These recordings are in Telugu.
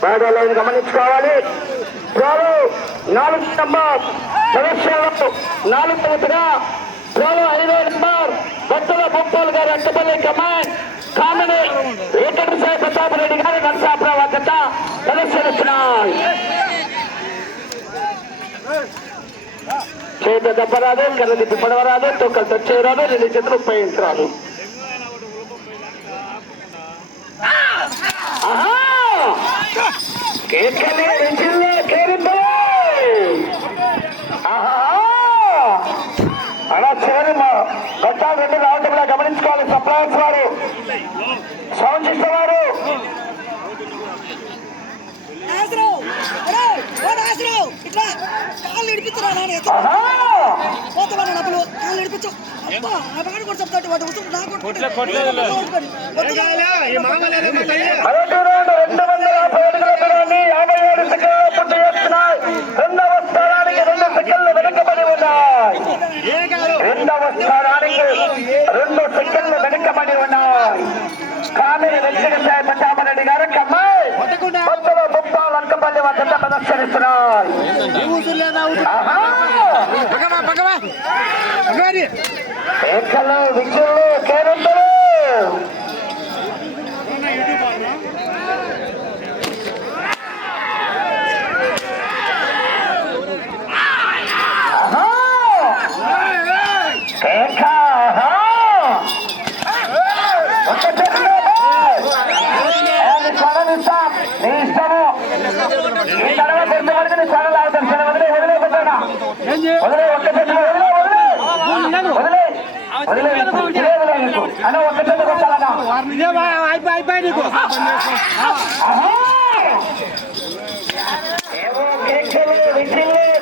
బాధలను గమనించుకోవాలి. రావు నాలుగు నంబర్. ప్రదర్శనలో నాలుగు తరగతిగా రావు ఐదో నంబర్. భక్తుల బొప్పలు గారు అట్టపల్లి కమాండ్. కామని వెంకట సాయి ప్రతాప్ రెడ్డి గారు నరసాపురం వద్ద ప్రదర్శనిస్తున్నాయి. చేత దెబ్బరాదు కర్ర తిప్పడవరాదు తొక్కలు తొచ్చేయరాదు రెండు చేతులు ఉపయోగించరాదు ఆహా! కేకలే వెంచిల్లే కేరిందే ఆహా! అలా చివరి మా గట్టా రెండు రావటంలో గమనించుకోవాలి. సప్లయర్స్ వారు సౌండ్ సిస్టమ్ వారు. ఇట్లా కాళ్ళు నాన్న? డబ్బులు కాళ్ళు ఇడిపించు రౌండ్ వందల యాభై అడుగుల దూరాన్ని యాభై ఏడు సెకండ్లు పూర్తి చేస్తున్నాయి. రెండవ స్థానానికి రెండు సెకండ్లు వెనుకబడి ఉన్నాయి. రెండవ స్థానానికి రెండు సెకండ్లు వెనుకబడి ఉన్నాయి. కామిని వెంకటసాయి పట్టామరెడ్డి గారు కమ్మాయి కొత్తలో ముప్పాలు అంకపల్లి వద్ద ప్రదర్శనిస్తున్నాయి. Ready? Ekala, Vichulu, Kerumbalu!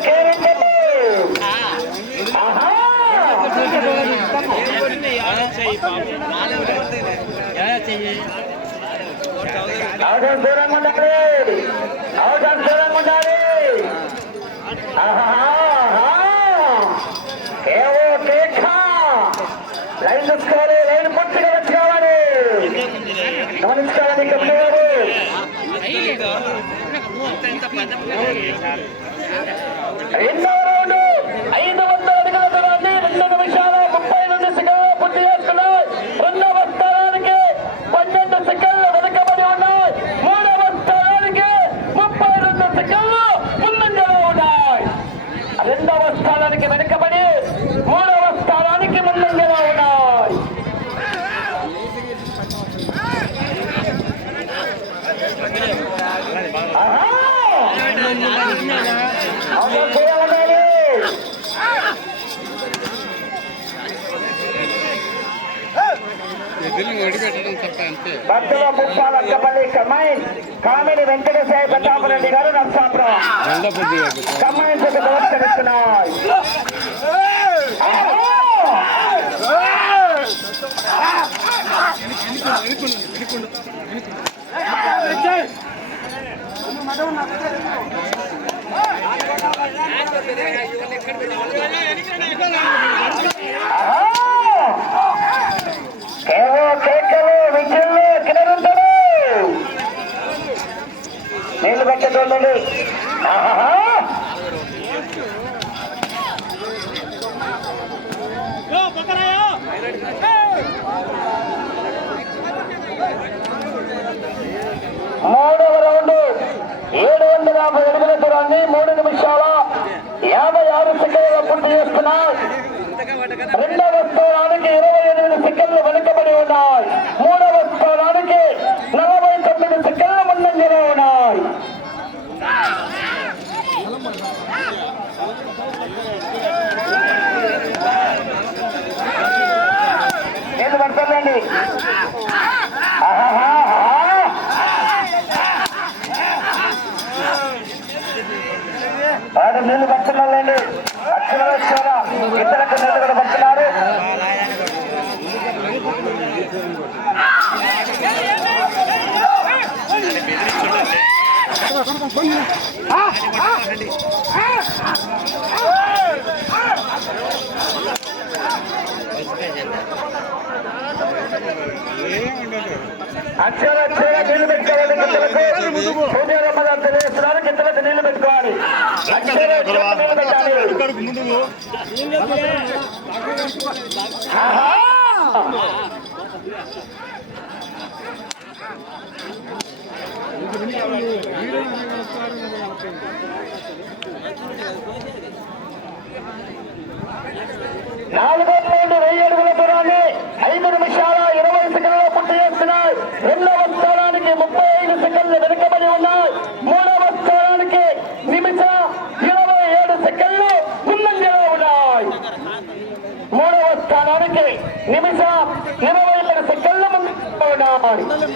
కేరింతలు. ఆహా! అవసరం దూరంగా ఉండాలి అవసరం దూరంగా ఉండాలి! ఏవో కేక లైన్ చూసుకోవాలి లైన్ పూర్తిగా వచ్చుకోవాలి గమనించుకోవాలి కమిటీ గారు ఎన్నో రౌండ్ ఐదు వందల అడుగుల దూరాన్ని రెండు నిమిషాల ముప్పై రెండు సెకండ్లు పూర్తి చేసుకున్నాయి రెండవ స్థానానికి పన్నెండు సెకండ్లు వెనుకబడి ఉన్నాయి మూడవ స్థానానికి ముప్పై రెండు సెకండ్లు ముందంజలో ఉన్నాయి రెండవ స్థానానికి వెనుకబడి మూడవ స్థానానికి ముందంజలో ఉన్నాయి అవసరం దూరంగా ఉండాలి భక్తుల ముప్పాలక్కపల్లి కమ్మాయిన్ కామిని వెంకటేశ్వర ప్రతాపరెడ్డి గారు నర్సాపురం. కమ్మాయిన్ చేత కేవో కేకలు విజులు నీళ్ళు పెట్టదండి ఆహా మూడవ రౌండ్ ఏడు వందల యాభై అడుగుల దూరాన్ని మూడు నిమిషాల యాభై ఆరు సెకండ్ల పూర్తి చేస్తున్నాయి. రెండవ స్థానానికి ఇరవై ఎనిమిది సెకండ్లు వెనుకబడి ఉన్నాయి. మూడు స్థానానికి నలభై తొమ్మిది సెకండ్ల ముందంజలో ఉన్నాయి ఏది పడతానండి నీళ్ళు పడుతున్నాండి అక్షరాలు ఇతరులకు నిలబడి పడుతున్నారు అక్షర అక్షర నీళ్ళు పెట్టుకోవాలి గిత్తలకు సూర్య రమ్మని తెలియజేస్తున్నారు గిత్తలకు నీళ్ళు పెట్టుకోవాలి అక్షర అక్షర నీళ్ళు పెట్టాలి ఆహా! నాలుగో నుండి వెయ్యి అడుగుల దూరాన్ని ఐదు నిమిషాల ఇరవై సెకండ్లో పూర్తి చేస్తున్నాయి రెండవ స్థానానికి ముప్పై ఐదు సెకండ్లు వెనుకబడి ఉన్నాయి మూడవ స్థానానికి నిమిషం ఇరవై ఏడు సెకండ్లు ముందంజలో ఉన్నాయి మూడవ స్థానానికి నిమిషం ఇరవై ముందంజలో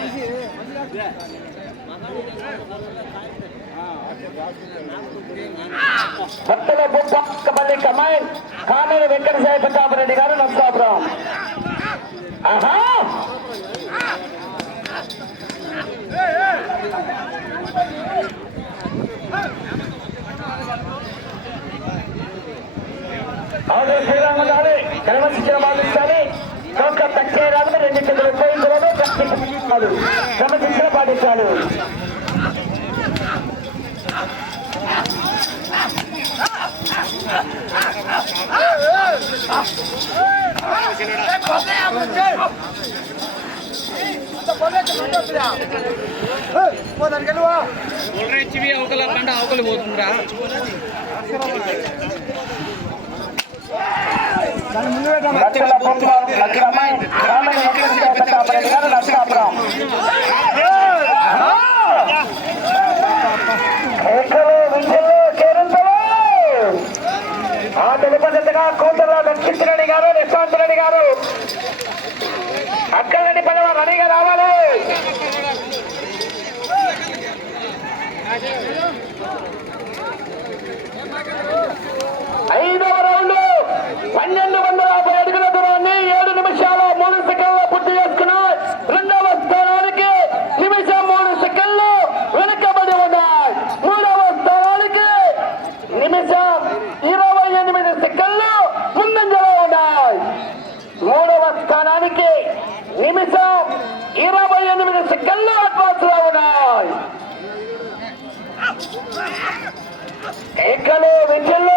భక్తుల బొప్పల్లి కమాయ్ కామేరు వెంకట సాయి ప్రతాపరెడ్డి గారు నరసాపురం. ఆహా! ఆరు శ్రీరామ గారి క్రమశిక్షణ పాటించాలి చోట్ల తక్కువ రాదు రెండు చేతులు ఉపయోగించలేదు క్రమశిక్షణ పాటించాలి హెచ్బి అవతల కంట అవతల పోతుందిరా భక్తుల బొప్ప లక్ష్మణ్ కామేరి వెంకట సాయి గారు నరసాపురం కేకలు విజయలు కేరింతలు ఆ తెలుపదగా గారు నిశాంత్ రెడ్డి గారు. এখানে মিছিল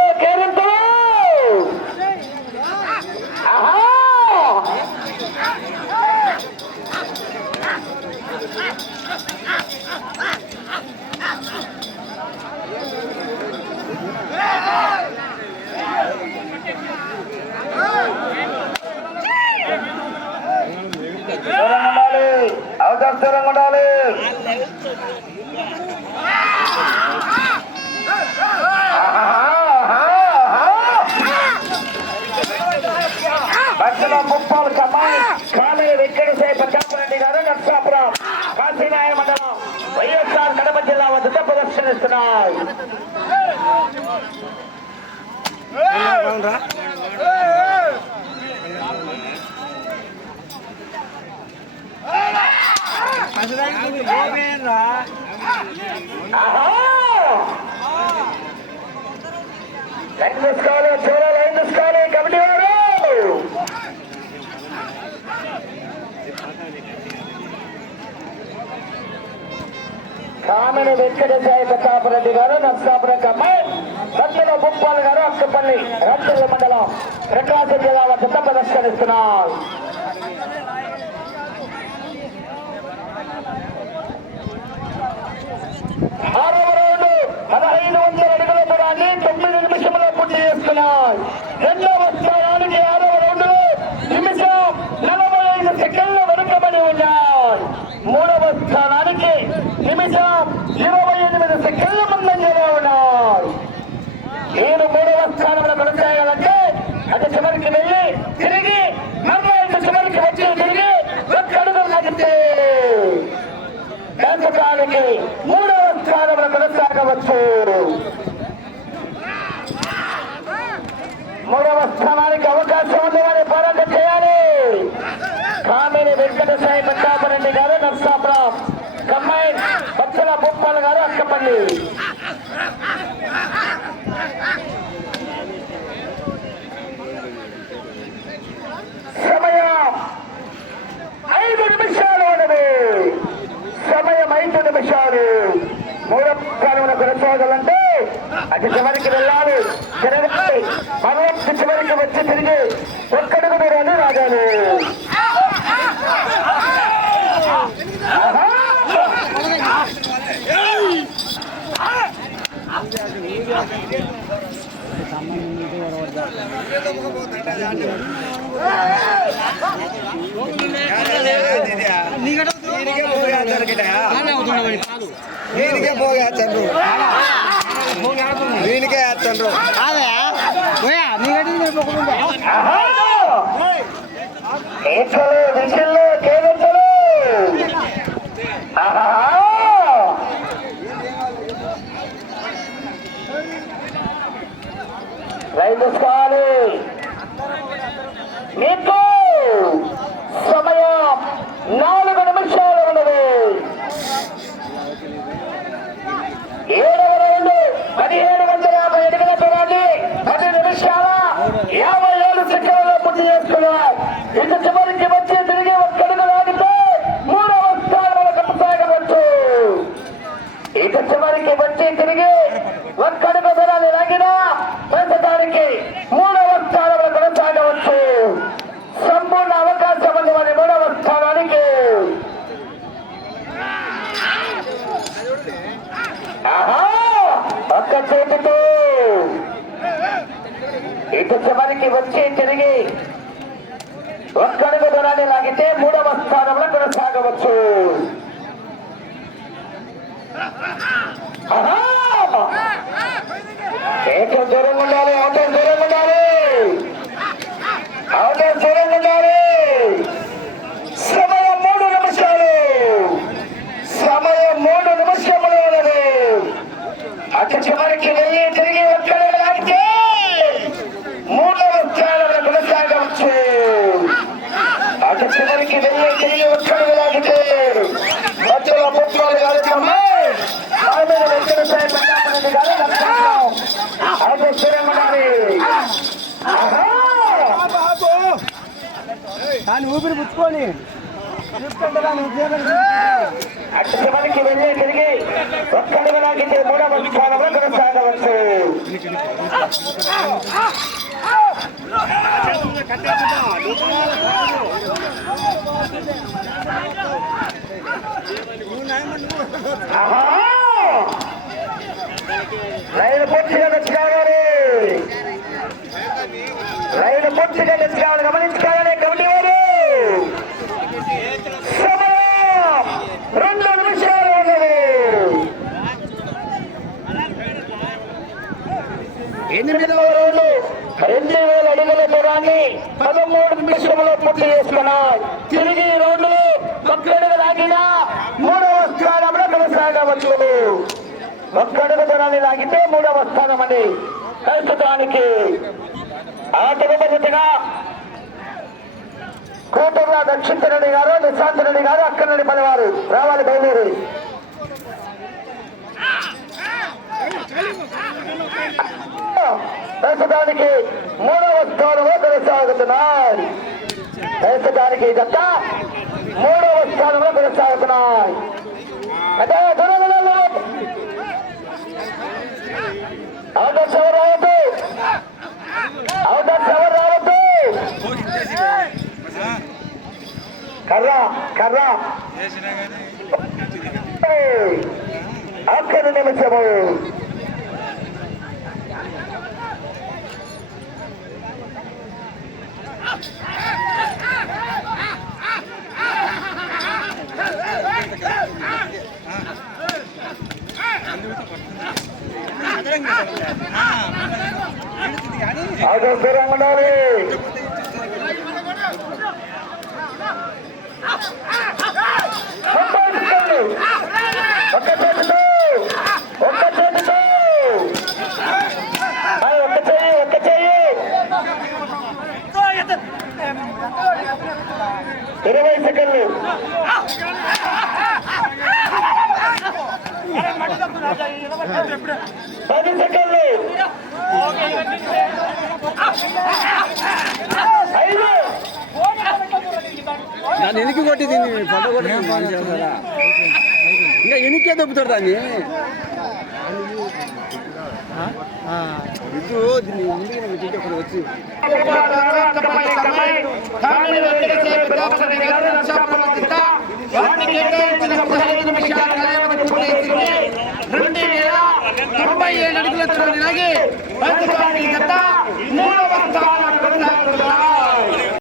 భక్తుల ముప్పాలు కమ్మాయి కాలే వెంకట సాయి ప్రతాపరెడ్డి గారు నర్సాపురం. కాశీనాయ మండలం. వైఎస్ఆర్ కడప జిల్లా వద్ద ప్రదర్శనిస్తున్నారు లైన్ తీసుకోవాలి చూడాలి లైన్ తీసుకోవాలి కమిటీ వారు కామిని వెంకటేశాయ ప్రతాపరెడ్డి గారు నర్సాపురం కమ్మాయి భక్తుల బొప్పాలు గారు అక్కపల్లి రంతుల మండలం ప్రకాశం జిల్లా వద్ద ప్రదర్శనిస్తున్నారు. ఆరవ రౌండ్ పదహైదు వందల అడుగుల దూరాన్ని తొమ్మిది నిమిషంలో పూర్తి చేసుకున్నాయి పోరాట చేయాలి. కామిని వెంకట సాయి పెద్దాపరెడ్డి గారు నర్సాపురం. కమ్మైన్ బచ్చల బొప్పాల గారు అక్కపల్లి. సమయం ఐదు నిమిషాలు ఉన్నది. సమయం ఐదు నిమిషాలు. మూడవ కాలంలో కొనసాగాలంటే అది చివరికి వెళ్ళాలి. తిరగాలి భగవంతు చివరికి వచ్చి తిరిగి ఒక్క దూరాన్ని రాగాలి ఆహా! కానీ అవుతున్నామని కాదు దీనికే పోగేచ్చండ్రు దీనికే వేచ్చండ్రు ఆహా! కేకలు విసిల్లు కేవించలు ఆహా! రైలు తీసుకోవాలి మీకు సమయం నాలుగు నిమిషాలు ఉన్నది ఏడవ రౌండ్ పదిహేడు వందల యాభై అడుగుల దూరాన్ని పది నిమిషాల యాభై ఏడు సెకండ్లలో పూర్తి చేసుకున్నారు ఇక చివరికి వచ్చి తిరిగి ఒక్కడుగు లాగితే మూడవ స్థానంలో కొనసాగవచ్చు ఇక చివరికి వచ్చి తిరిగి ఒక్కడుగు దూరాన్ని లాగినా ప్రస్తుతానికి మూడవ స్థానంలో కొనసాగవచ్చు సంపూర్ణ అవకాశం ఉంది మరి మూడవ స్థానానికి ఆహా! ఒక్క చేతితో ఇటు చివరికి వచ్చి తిరిగి ఒక్కడుగు దూరాన్ని లాగితే మూడవ స్థానంలో కొనసాగవచ్చు ఆహా! ఏటో దూరం ఉండాలి అవుటో దూరం ఉండాలి అవుటో దూరం ఉండాలి సమయం మూడు నిమిషాలు సమయం మూడు నిమిషములు ఉన్నది అటు చివరికి వెళ్ళి తిరిగి ఒక్కడ లాగితే మూడవ స్థానంలో కొనసాగవచ్చు అటు చివరికి వెళ్ళి తిరిగి ఒక్కడ లాగితే మధ్యలో ముప్పై కార్యక్రమం ఆమె వెంకటసాయి గారు లక్ష్మణరావు. ఉండాలి. ఆహా! దాన్ని ఊపిరి పుచ్చుకొని చూసుకుంటే దాన్ని ఉద్యోగం అటు చివరికి వెళ్ళి తిరిగి ఒక్కడుగు లాగితే మూడవ స్థానంలో రైలు పూర్తిగా తెచ్చుకోవాలి రైలు పూర్తిగా తెచ్చుకోవాలి గమనించుకోవాలి కమిటీ వారు సమయం రెండు నిమిషాలు ఉన్నది ఎనిమిదవ రోజు రెండు వేల అడుగుల పదమూడు నిమిషంలో పూర్తి చేసుకున్నాయి. తిరిగి రోడ్లు ఒక్కడుగు లాగినా మూడవ స్థానంలో కొనసాగవచ్చు. ఒక్కడుగు దూరాన్ని లాగితే మూడవ స్థానం అని ప్రస్తుతానికి ఆటలు కోటర్ల కూతుర్ల దక్షిణరెడ్డి గారు నిశాంతరెడ్డి గారు అక్కడ నుండి పనివారు రావాలి బయలుదేరి. ప్రస్తుతానికి మూడవ స్థానంలో కొనసాగుతున్నారు ప్రస్తుతానికి జత మూడవ స్థానంలో కొనసాగుతున్నాయి. అవుటర్ ఎవరు రావద్దు. అవుటర్ ఎవరు రావద్దు. కర్ర కర్ర. అక్కడి నిమిషము. ఆగో దూరంగా ఉండాలి ముప్పై సెకండ్లు. ఒక్క చేతితో ఒక్క చేతితో ఆ, ఒక్క చెయ్యి ఒక్క చెయ్యి ఇరవై సెకండ్లు పది సెకండ్లు ఐదు దాన్ని ఎనికి కొట్టి దీన్ని పంట కొట్టి ఇంకా ఎనికే దొబ్బుతాడు దాన్ని. ఇటు దీన్ని ముందుకు ఒకటి వచ్చి. కామిని వెంకటేశ్వర దాసరి గారు నరసాపురం జిల్లా వారిని కేటాయించిన పదహైదు నిమిషాల కాలావధి పూర్తయింది. రెండు వేల తొంభై ఏడు